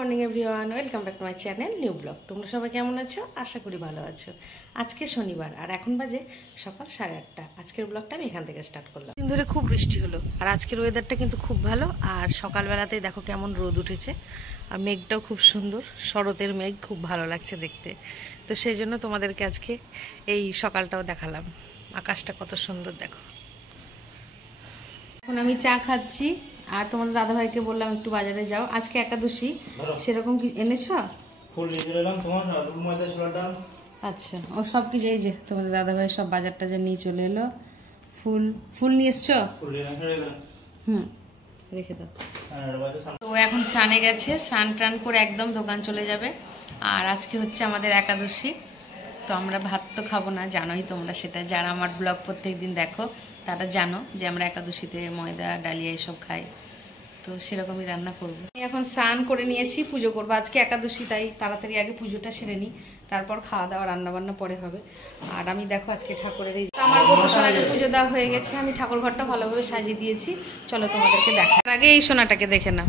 Morning everyone, welcome back to my channel new blog. তোমরা সবাই কেমন আছো? আশা করি ভালো আছো। আজকে শনিবার আর এখন বাজে সকাল 8:30। আজকের ব্লগটা আমি এখান থেকে স্টার্ট করলাম। দিন ধরে খুব বৃষ্টি হলো আর আজকের ওয়েদারটা কিন্তু খুব ভালো। আর সকালবেলাতেই দেখো কেমন রোদ উঠেছে আর মেঘটাও খুব সুন্দর, শরতের মেঘ, খুব ভালো লাগছে দেখতে। তো সেই জন্য তোমাদেরকে আজকে এই সকালটাও দেখালাম, আকাশটা কত সুন্দর দেখো। এখন আমি চা খাচ্ছি আর তোমাদের দাদাভাইকে বললাম একটু বাজারে যাও, আজকে একাদশী, সেরকম কি এনেছো? ফুল নিয়ে এলাম তোমার আলু ময়দা ছোলার ডাল। আচ্ছা, ও সব কিছু এই যে তোমাদের দাদাভাই সব বাজার টাজার নিয়ে চলে এলো। ফুল নিয়ে এসছো? রেখে দাও। তো এখন স্নানে গেছে, স্নান টান করে একদম দোকান চলে যাবে। আর আজকে হচ্ছে আমাদের একাদশী, তো আমরা ভাত তো খাবো না, জানোই তোমরা সেটা। যারা আমার ব্লগ প্রত্যেকদিন দেখো তারা জানো যে আমরা একাদশীতে ময়দা ডালিয়া এসব খাই, তো সেরকমই রান্না করবো। আমি এখন স্নান করে নিয়েছি, পুজো করবো। আজকে একাদশী, তাই তাড়াতাড়ি আগে পুজোটা সেরে নিই, তারপর খাওয়া দাওয়া রান্না বান্না পরে হবে। আর আমি দেখো আজকে ঠাকুরের এই আমার গোপসোনাকে পুজো দেওয়া হয়ে গেছে, আমি ঠাকুর ঘরটা ভালোভাবে সাজিয়ে দিয়েছি। চলো তোমাদেরকে দেখার আগে এই সোনাটাকে দেখে নাও,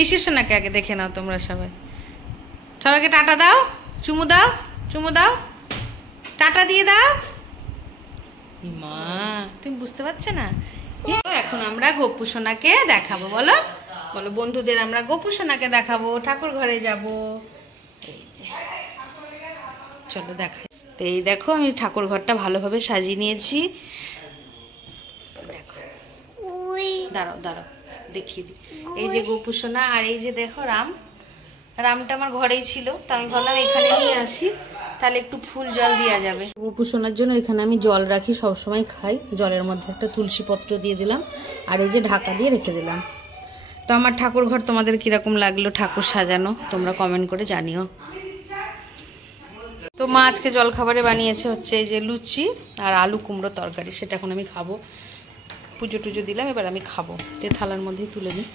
ঋষির সোনাকে আগে দেখে নাও তোমরা সবাই। সবাইকে টাটা দাও, চুমু দাও, চুমু দাও, টাটা দিয়ে দাও। মা তুমি বুঝতে পারছো না? এখন আমরা গোপু সোনাকে দেখাবো, বলো বলো বন্ধুদের, আমরা গোপু সোনাকে দেখাবো, ঠাকুর ঘরে যাব। এই যে চলো দেখাই। তো এই দেখো আমি ঠাকুর ঘরটা ভালোভাবে সাজিয়ে নিয়েছি, দেখো। দাঁড়াও দাঁড়াও দেখিয়ে দিই। এই যে গোপু সোনা, আর এই যে দেখো রামটা আমার ঘরেই ছিল, তো আমি ভাবলাম এখানে নিয়ে আসি, তাহলে একটু ফুল জল দেওয়া যাবে। গোপু সোনার জন্য এখানে আমি জল রাখি, সবসময় খাই। জলের মধ্যে একটা তুলসী পত্র দিয়ে দিলাম আর এই যে ঢাকা দিয়ে রেখে দিলাম। তো আমার ঠাকুর ঘর তোমাদের কিরকম লাগলো ঠাকুর সাজানো, তোমরা কমেন্ট করে জানিও। তো মা আজকে জলখাবারে বানিয়েছে হচ্ছে এই যে লুচি আর আলু কুমড়ো তরকারি, সেটা এখন আমি খাবো। পুজো টুজো দিলাম, এবার আমি খাবো। তে থালার মধ্যেই তুলে নিই।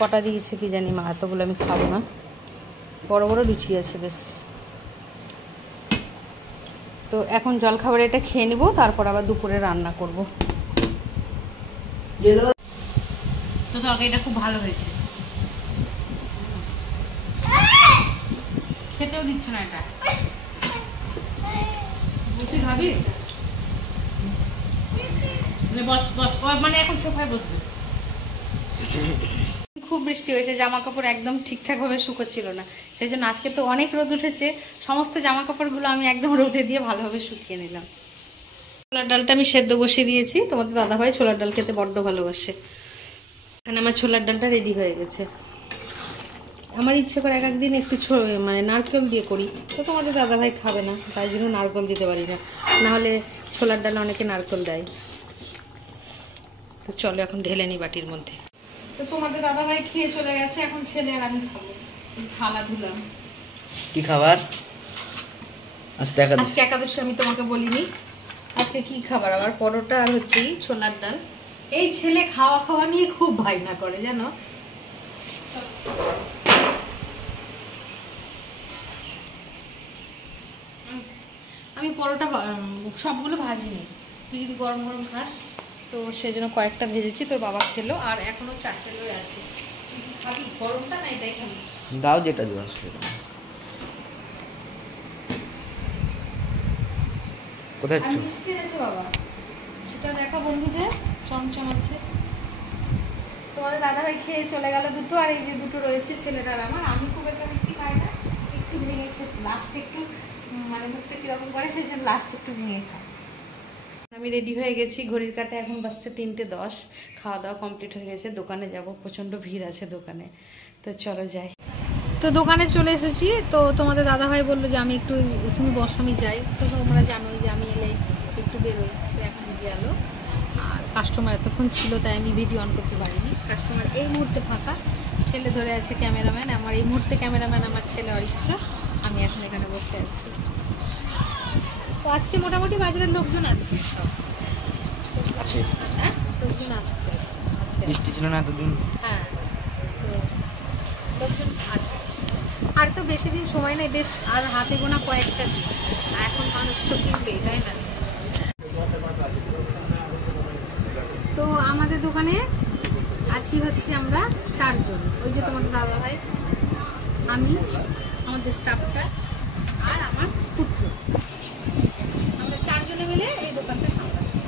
কটা দিয়েছে কি জানি মা, এতগুলো আমি খাবো না, বড় বড় লুচি আছে বেশ। তো এখন জলখাবারে এটা খেয়ে নিব, তারপর আবার দুপুরে রান্না করব। তো তরকারিটা খুব ভালো হয়েছে, খেতেও দিচ্ছ না এটা। লুচি খাবি? বস বস, মানে এখন সোফায় বসবে। খুব বৃষ্টি হয়েছে, জামা কাপড় একদম ঠিকঠাকভাবে শুকোচ্ছিল না, সেই জন্য আজকে তো অনেক রোদ উঠেছে। সমস্ত জামা কাপড়গুলো আমি একদম রোদে দিয়ে ভালোভাবে শুকিয়ে নিলাম। ছোলার ডালটা আমি সেদ্ধ বসিয়ে দিয়েছি, তোমাদের দাদাভাই ছোলার ডাল খেতে বড্ড ভালোবাসে। এখানে আমার ছোলার ডালটা রেডি হয়ে গেছে। আমার ইচ্ছে করে এক একদিন একটু মানে নারকেল দিয়ে করি, তো তোমাদের দাদাভাই খাবে না, তাই জন্য নারকেল দিতে পারি না, নাহলে ছোলার ডালে অনেকে নারকেল দেয়। তো চলো এখন ঢেলে নিই বাটির মধ্যে। তো তোমাদের দাদাভাই খেয়ে চলে গেছে, এখন ছেলে আর আমি খাবো। থালা ধুলাম। কি খাবার আজকে একাদশী? আমি তোমাকে বলিনি আজকে কি খাবার, আবার পরোটা আর হচ্ছে ছোলার ডাল। এই ছেলে খাওয়া খাওয়া নিয়ে খুব ভাইনা করে জানো। আমি পরোটা সবগুলো ভাজিনি, তুই যদি গরম গরম খাস তো সেই জন্য কয়েকটা ভেজেছি, তোর বাবা খেলো আর এখনো 4টে লই আছে। খাবি গরমটা না এটাই খাবি? দাও যেটা দিও সেটা। কোথায় যাচ্ছ? মিষ্টি আছে বাবা, সেটা দেখা বন্ধুদের, চমচম আছে। তোমাদের দাদাভাই খেয়ে চলে গেল দুটো, আর এই যে দুটো রয়েছে ছেলেটার আমার। আমি খুব একটা মিষ্টি খাই না, একটু ভেঙে খেতে লাস্টে একটু মানে মুখটা কীরকম করে, সেই জন্য লাস্ট একটু ভেঙে খাই। আমি রেডি হয়ে গেছি, ঘড়ির কাঁটা এখন বাজছে 3:10। খাওয়া দাওয়া কমপ্লিট হয়ে গেছে, দোকানে যাব, প্রচণ্ড ভিড় আছে দোকানে, তো চলো যাই। তো দোকানে চলে এসেছি, তো তোমাদের দাদাভাই বললো যে আমি একটু, তুমি বসো আমি যাই। তো তোমরা জানোই যে আমি এলে একটু বেরোই, তো এখন গেলো। আর কাস্টমার এতক্ষণ ছিল তাই আমি ভিডিও অন করতে পারিনি। কাস্টমার এই মুহূর্তে ফাঁকা, ছেলে ধরে আছে ক্যামেরাম্যান আমার, এই মুহূর্তে ক্যামেরাম্যান আমার ছেলে অরিত্র। আমি এখন এখানে বসে আছি। তো আজকে মোটামুটি বাজারের লোকজন আছে, লোকজন আসছে। বৃষ্টি ছিল না এতদিন। হ্যাঁ, তো লোকজন আছে। আর তো বেশি দিন সময় নেই, বেশ আর হাতে গোনা কয়েকটা দিন, এখন মানুষ তো কিনবেই, তাই না? তো আমাদের দোকানে আজকে হচ্ছে আমরা 4 জন। ওই যে তোমাদের দাদা ভাই, আমি, আমাদের স্টাফটা আর আমার পুত্র, আমরা 4 জনে মিলে এই দোকানটা সামলাচ্ছি।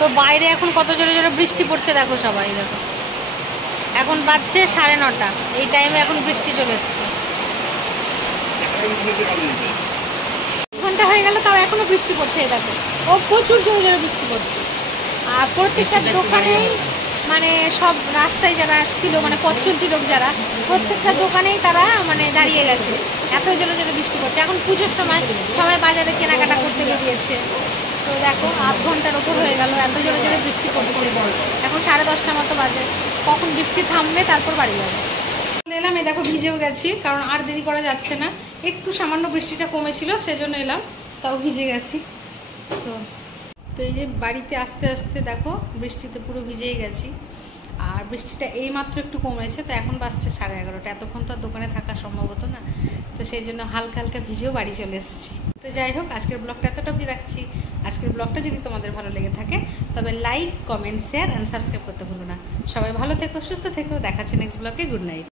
তো বাইরে এখন কত জোরে জোরে বৃষ্টি পড়ছে দেখো সবাই, দেখো এখন বাজছে 9:30, এই টাইমে এখন বৃষ্টি চলে এসছে। ঘন্টা হয়ে গেল তাও এখনো বৃষ্টি পড়ছে, এই দেখো ও প্রচুর জোরে জোরে বৃষ্টি পড়ছে। আর প্রত্যেকটা দোকানেই মানে সব রাস্তায় যারা ছিল মানে পথ চলতি লোক যারা, প্রত্যেকটা দোকানেই তারা মানে দাঁড়িয়ে গেছে, এত জোরে জোরে বৃষ্টি পড়ছে। এখন পুজোর সময় সবাই বাজারে কেনাকাটা করতে বেরিয়েছে। তো দেখো 8 ঘন্টার ওপর হয়ে গেল এত জোরে জোরে বৃষ্টি পড়ছে। এখন 10:30 মতো বাজে, কখন বৃষ্টি থামবে তারপর বাড়ি যাবে। এলাম, এই দেখো ভিজেও গেছি, কারণ আর দেরি করা যাচ্ছে না। একটু সামান্য বৃষ্টিটা কমেছিল সেজন্য এলাম, তাও ভিজে গেছি। তো এই যে বাড়িতে আস্তে আস্তে দেখো বৃষ্টিতে পুরো ভিজেই গেছি। আর বৃষ্টিটা এইমাত্র একটু কমেছে, তো এখন বাজছে 11:30। এতক্ষণ তো আর দোকানে থাকা সম্ভব হতো না, তো সেই জন্য হালকা হালকা ভিজেও বাড়ি চলে এসেছি। তো যাই হোক, আজকের ব্লগটা এতটা অবধি রাখছি। আজকের ব্লগটা যদি তোমাদের ভালো লেগে থাকে তবে like, comment, share and subscribe করতে ভুলো না। সবাই ভালো থেকো, সুস্থ থেকো, দেখাচ্ছি নেক্সট ব্লগে। Good night.